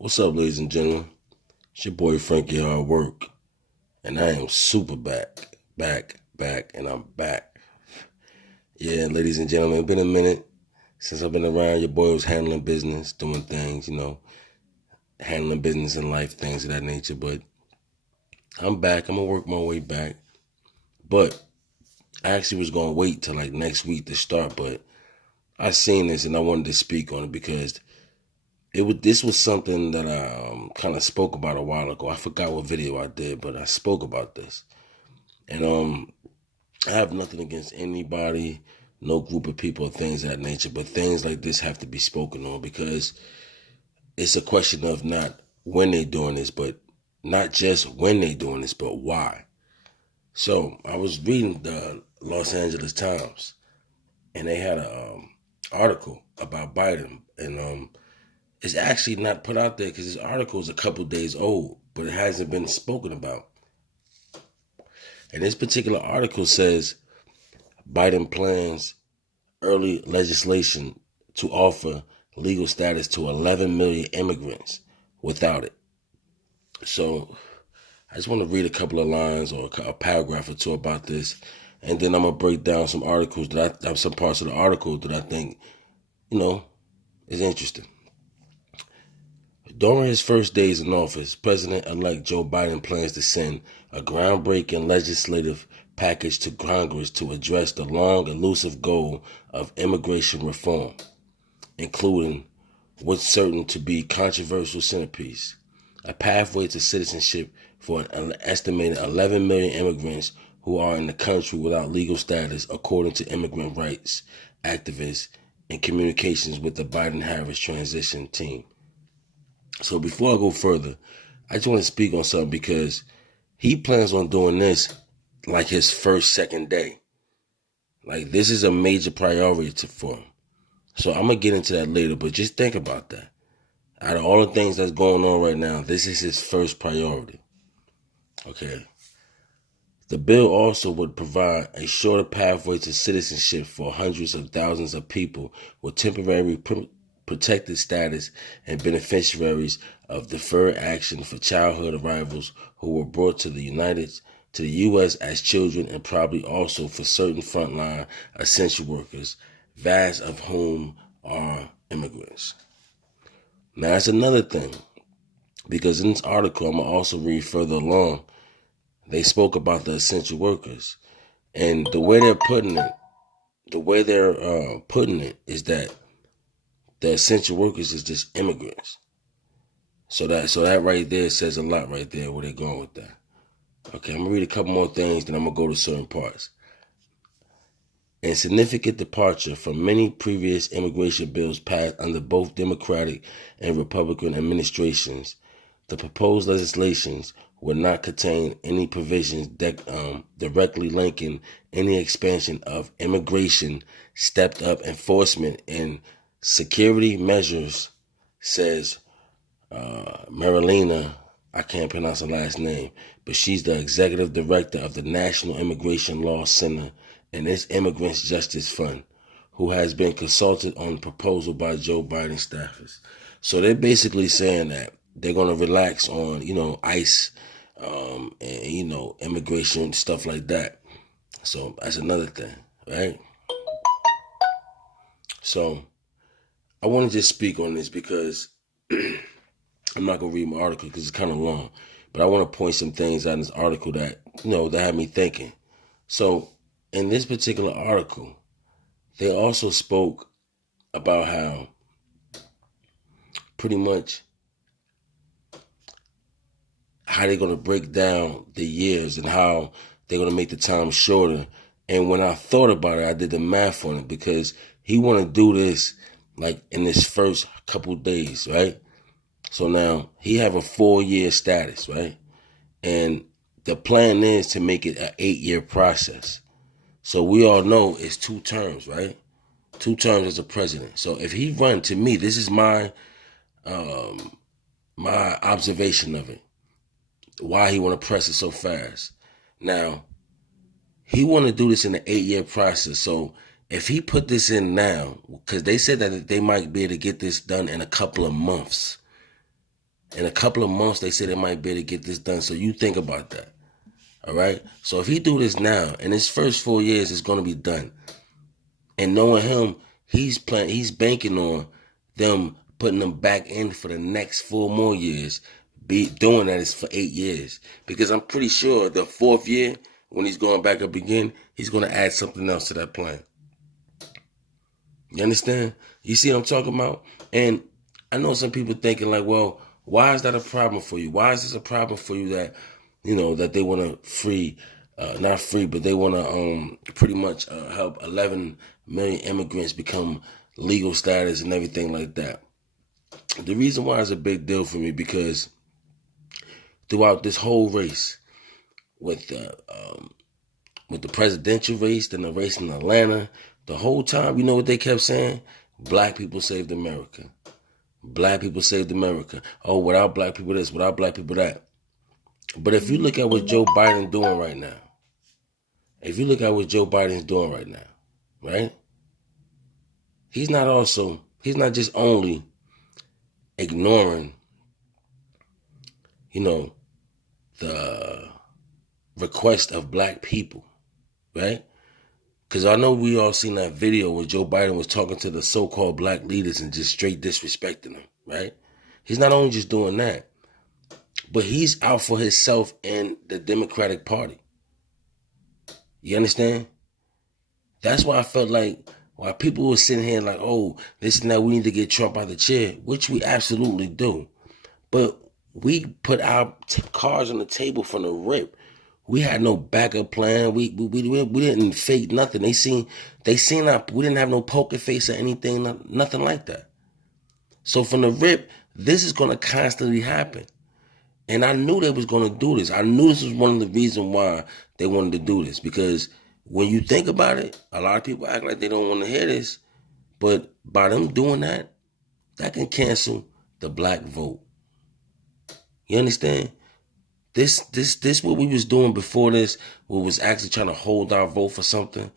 What's up, ladies and gentlemen? It's your boy Frankie Hard Work, and I am super back, and I'm back. Yeah, ladies and gentlemen, it's been a minute since I've been around. Your boy was handling business, doing things, handling business in life, things of that nature. But I'm back. I'm gonna work my way back. But I actually was gonna wait till like next week to start, but I seen this and I wanted to speak on it because this was something that I kind of spoke about a while ago. I forgot what video I did, but I spoke about this. And I have nothing against anybody, no group of people, or things of that nature, but things like this have to be spoken on because it's a question of not when they doing this, but not just when they doing this, but why. So I was reading the Los Angeles Times, and they had a article about Biden, and it's actually not put out there because this article is a couple days old, but it hasn't been spoken about. And this particular article says Biden plans early legislation to offer legal status to 11 million immigrants without it. So I just want to read a couple of lines or a paragraph or two about this, and then I'm gonna break down some articles some parts of the article that I think is interesting. During his first days in office, President-elect Joe Biden plans to send a groundbreaking legislative package to Congress to address the long, elusive goal of immigration reform, including what's certain to be controversial centerpiece, a pathway to citizenship for an estimated 11 million immigrants who are in the country without legal status, according to immigrant rights activists in communications with the Biden-Harris transition team. So before I go further, I just want to speak on something because he plans on doing this like his second day. Like this is a major priority for him. So I'm going to get into that later, but just think about that. Out of all the things that's going on right now, this is his first priority. Okay. The bill also would provide a shorter pathway to citizenship for hundreds of thousands of people with temporary protected status and beneficiaries of deferred action for childhood arrivals who were brought to the U.S. as children, and probably also for certain frontline essential workers, vast of whom are immigrants. Now that's another thing, because in this article, I'm gonna also read further along. They spoke about the essential workers, and the way they're putting it is that the essential workers is just immigrants. So that right there says a lot right there where they're going with that. Okay, I'm gonna read a couple more things, then I'm gonna go to certain parts. A significant departure from many previous immigration bills passed under both Democratic and Republican administrations, the proposed legislations would not contain any provisions directly linking any expansion of immigration, stepped up enforcement, and security measures, says Marilena, I can't pronounce her last name, but she's the executive director of the National Immigration Law Center and its Immigrants Justice Fund, who has been consulted on the proposal by Joe Biden staffers. So they're basically saying that they're going to relax on, ICE, and, immigration, stuff like that. So that's another thing, right? So I want to just speak on this because I'm not going to read my article because it's kind of long, but I want to point some things out in this article that, that had me thinking. So in this particular article, they also spoke about how pretty much how they're going to break down the years and how they're going to make the time shorter. And when I thought about it, I did the math on it because he want to do this like in his first couple days, right? So now he have a 4-year status, right? And the plan is to make it an 8-year process. So we all know it's 2 terms, right? 2 terms as a president. So if he run, to me, this is my observation of it. Why he want to press it so fast. Now, he want to do this in an 8-year process. So if he put this in now, because they said that they might be able to get this done in a couple of months. In a couple of months, they say they might be able to get this done. So you think about that. All right? So if he do this now, in his first 4 years, it's going to be done. And knowing him, he's banking on them putting them back in for the next 4 more years. Doing that is for 8 years. Because I'm pretty sure the 4th year, when he's going back up again, he's going to add something else to that plan. You understand? You see what I'm talking about? And I know some people thinking like, well, why is that a problem for you? Why is this a problem for you that, that they want to not free, but they want to pretty much help 11 million immigrants become legal status and everything like that? The reason why is a big deal for me because throughout this whole race with the presidential race, then the race in Atlanta, the whole time, you know what they kept saying? Black people saved America. Black people saved America. Oh, without black people this, without black people that. But if you look at what Joe Biden's doing right now, right? He's not just only ignoring, the request of black people, right? Because I know we all seen that video where Joe Biden was talking to the so-called black leaders and just straight disrespecting them, right? He's not only just doing that, but he's out for himself and the Democratic Party. You understand? That's why I felt like while people were sitting here like, oh, this and that, we need to get Trump out of the chair, which we absolutely do. But we put our cards on the table from the rip. We had no backup plan. We didn't fake nothing. They seen we didn't have no poker face or anything, nothing like that. So from the rip, this is going to constantly happen. And I knew they was going to do this. I knew this was one of the reasons why they wanted to do this. Because when you think about it, a lot of people act like they don't want to hear this. But by them doing that, that can cancel the black vote. You understand? This what we was doing before this, we was actually trying to hold our vote for something.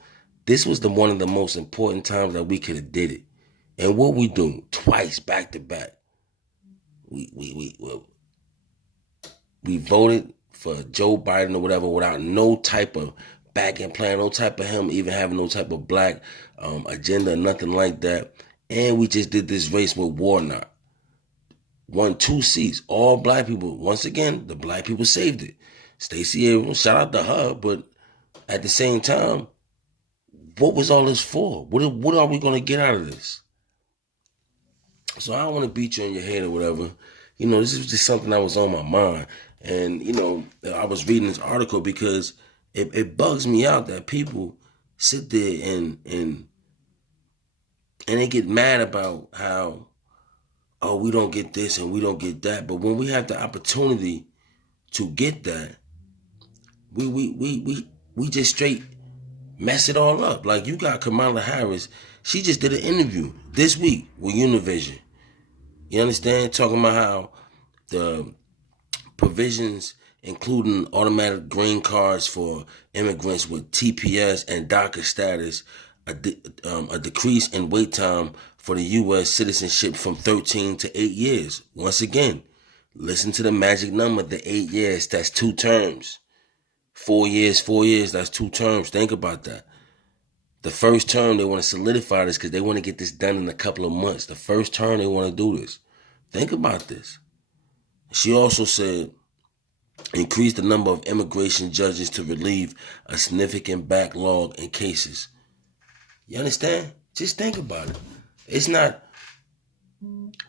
This was one of the most important times that we could have did it. And what we do twice back to back. We voted for Joe Biden or whatever without no type of backing plan, no type of him even having no type of black agenda, nothing like that. And we just did this race with Warnock. Won 2 seats, all black people. Once again, the black people saved it. Stacey Abrams, shout out to her, but at the same time, what was all this for? What are we going to get out of this? So I don't want to beat you on your head or whatever. This is just something that was on my mind. And, I was reading this article because it bugs me out that people sit there and they get mad about how, oh, we don't get this and we don't get that. But when we have the opportunity to get that, we just straight mess it all up. Like you got Kamala Harris. She just did an interview this week with Univision. You understand? Talking about how the provisions, including automatic green cards for immigrants with TPS and DACA status, a decrease in wait time for the U.S. citizenship from 13 to 8 years. Once again, listen to the magic number, the 8 years, that's 2 terms. 4 years, that's 2 terms. Think about that. The first term, they want to solidify this because they want to get this done in a couple of months. The first term, they want to do this. Think about this. She also said, increase the number of immigration judges to relieve a significant backlog in cases. You understand? Just think about it. It's not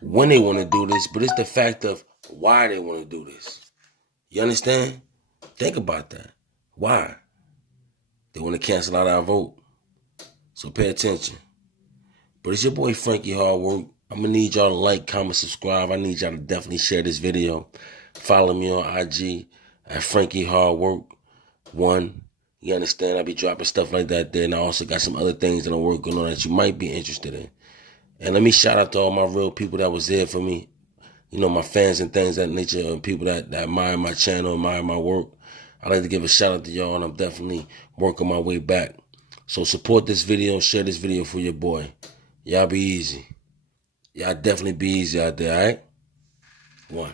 when they want to do this, but it's the fact of why they want to do this. You understand? Think about that. Why? They want to cancel out our vote. So pay attention. But it's your boy Frankie Hardwork. I'm going to need y'all to like, comment, subscribe. I need y'all to definitely share this video. Follow me on IG at Frankie Hardwork 1. You understand? I'll be dropping stuff like that there. And I also got some other things that I'm working on that you might be interested in. And let me shout out to all my real people that was there for me. My fans and things of that nature, and people that admire my channel, admire my work. I'd like to give a shout out to y'all, and I'm definitely working my way back. So support this video, share this video for your boy. Y'all be easy. Y'all definitely be easy out there, all right? 1.